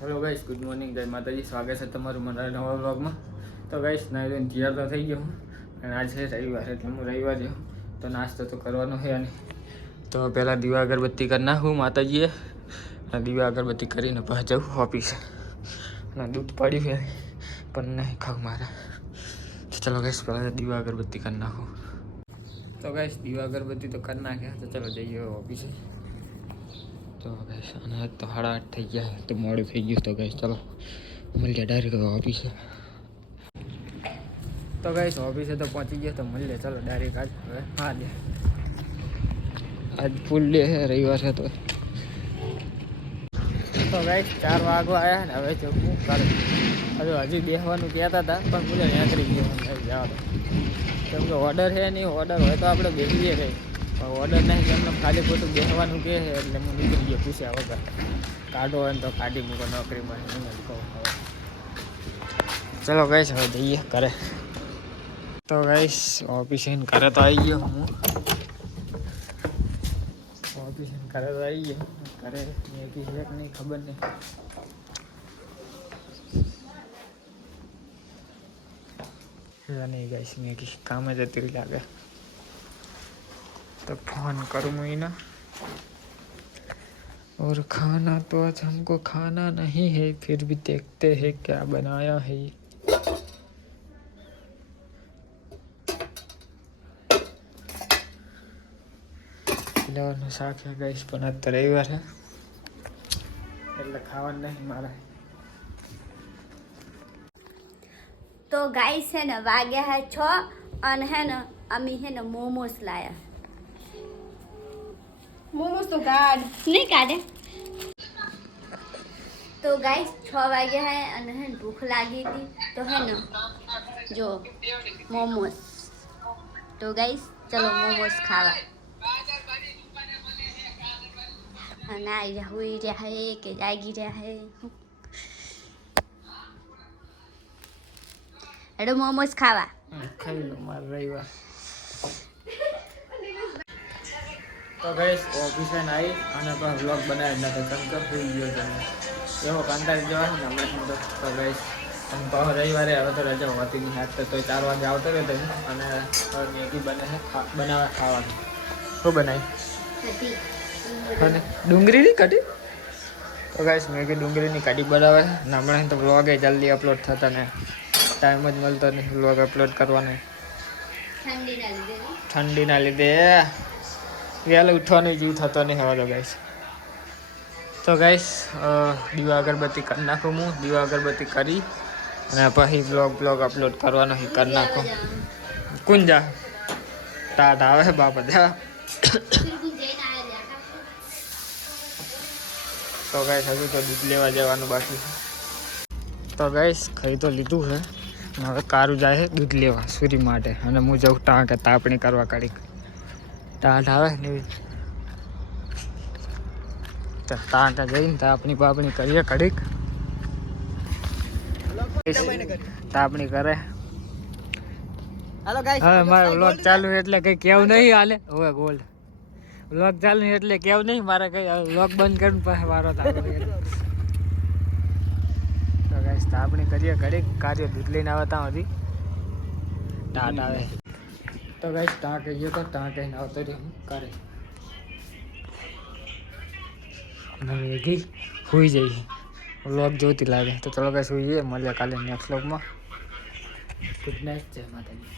Hello guys, good morning, જય માતાજી. સ્વાગત છે તમારું મારા નવા વ્લોગમાં. તો ગાઈસ, નાઈ ધોઈને તૈયાર તો થઈ ગયો હું, અને આજે છે રવિવાર એટલે હું રવિવાર જેવું તો નાસ્તો તો કરવાનો છે. અને તો પહેલાં દીવા અગરબત્તી કરી નાખું માતાજીએ, અને દીવા અગરબત્તી કરીને પછી જવું ઓફિસે. અને દૂધ પડ્યું છે પણ નહીં ખાવું મારે. તો ચલો ગાઈસ, પહેલાં દીવા અગરબત્તી કરી નાખું. તો ગાઈસ, દીવા અગરબત્તી તો કરી નાખ્યા, તો ચલો જઈએ ઓફિસે. તો ગાઈસ, અને આજ તો 8:30 થઈ ગયા, તો મોડું થઈ ગયું. તો ગાઈસ ચલો મળીએ ડાયરેક્ટ ઓફિસે. તો ગાઈસ, ઓફિસે તો પહોંચી ગયા, તો મળીએ ચલો ડાયરેક્ટ. આજ હવે હા દે આજ ફૂલ ડે છે, રવિવાર છે. તો ગાઈસ 4 વાગવા આવ્યા ને હવે જો હું કરું. હજી બેસવાનું કહેતા હતા પણ બોલે નીકળી ગયો જવા દો, કેમ કે ઓર્ડર છે નહીં. ઓર્ડર હોય તો આપણે બેસીએ રહી, પણ ઓર્ડર નહીં, એમને ખાલી ખોટું બેસવાનું કહે છે એટલે હું નીકળી ગયો પૂછ્યા વગર. કાઢો હોય ને તો કાઢી મૂકો નોકરીમાં, એમ જ કહું હવે. ચલો ગાઈસ, હવે જઈએ ઘરે. તો ગાઈસ, ઓફિસે ઘરે તો આવી ગયો હું. ઓફિસે ઘરે તો આવી ગયો. ઘરે મેગી છે કે નહીં ખબર નહીં. नहीं गाइस, મેગી કામ જ હતી લાગે. तो फोन करूँ मैं ना, और खाना तो आज हमको खाना नहीं है, फिर भी देखते हैं क्या बनाया है. ફુલાવરનું શાક છે ગાઈસ, પણ આજ તો રવિવાર છે એટલે ખાવાનું નહીં મારે. तो गाइस है ना वाग्या है 6 અને है ना अमी है ना मोमोस लाया. मोमोस तो काट नहीं काटे. तो गाइस 6 वाग्या है અને है भूख लागी थी तो है ना जो मोमोस. तो गाइस चलो मोमोस खावा. ना हुई रहा है कि जागी रहा है. एडो मोमोस खावा ખાઈ લો મારા રવિવાર. તો ગાઈસ, ઓફિસે આવી અને પણ વ્લોગ બનાવી નાખે, કંકર થઈ ગયો છે એવો કંટાળી જવાનું ને હમણાં તો. તો ગાઈસ, અને તો રવિવારે હવે તો રજા હોતી નહીં. આજ તો 4 વાગે આવતો રહ્યો તમે. અને હવે મેગી બને છે બનાવે ખાવાનું. શું બનાવી? અને ડુંગળીની કઢી. તો ગાઈસ, મેગી ડુંગળીની કઢી બનાવે છે ને હમણાં તો વ્લોગ જલ્દી અપલોડ થતા ને ટાઈમ જ મળતો નહીં વ્લોગ અપલોડ કરવાનો. ઠંડીના લીધે વહેલું ઉઠવાનું જીવ થતો નહીં હવે તો ગાઈસ. તો ગાઈસ, દીવા અગરબત્તી કરી નાખું હું. દીવા અગરબત્તી કરી અને પછી બ્લોગ અપલોડ કરવાનો કરી નાખું. કોણ જા ટાટ આવે બાપા જા. તો ગાઈસ, હજુ તો દૂધ લેવા જવાનું બાકી છે. તો ગાઈસ, ખાઈ તો લીધું છે, હવે કારું જાય છે દૂધ લેવા સૂરી માટે. અને હું જઉં ટાંકે તાપણી કરવા. કડીક ટાટ આવે ને ટાંકે જઈને તાપણી કરીએ કડીક. તાપણી કરે. હવે મારો વ્લોગ ચાલુ એટલે કઈ કેવું નહીં હાલે. હવે ગોલ્ડ વ્લોગ ચાલુ એટલે કેવું નહીં મારે કઈ. વ્લોગ બંધ કરીને પછી મારો તો ગાઈસ, તાપણી કરીએ ઘડીક. કાર્ય દૂધ લઈને આવે ત્યાં સુધી ટાટ આવે. તો ગાઈસ, ટાંકે ગયો તો ટાંકે આવતો રહ્યો હું કરે. મેગી સુઈ જઈ વ્લોગ જોતી લાગે. તો ચલો ગાઈસ, સુઈ જઈએ. મળીએ કાલે નેક્સ્ટ વ્લોગમાં. ગુડ નાઇટ, જય માતાજી.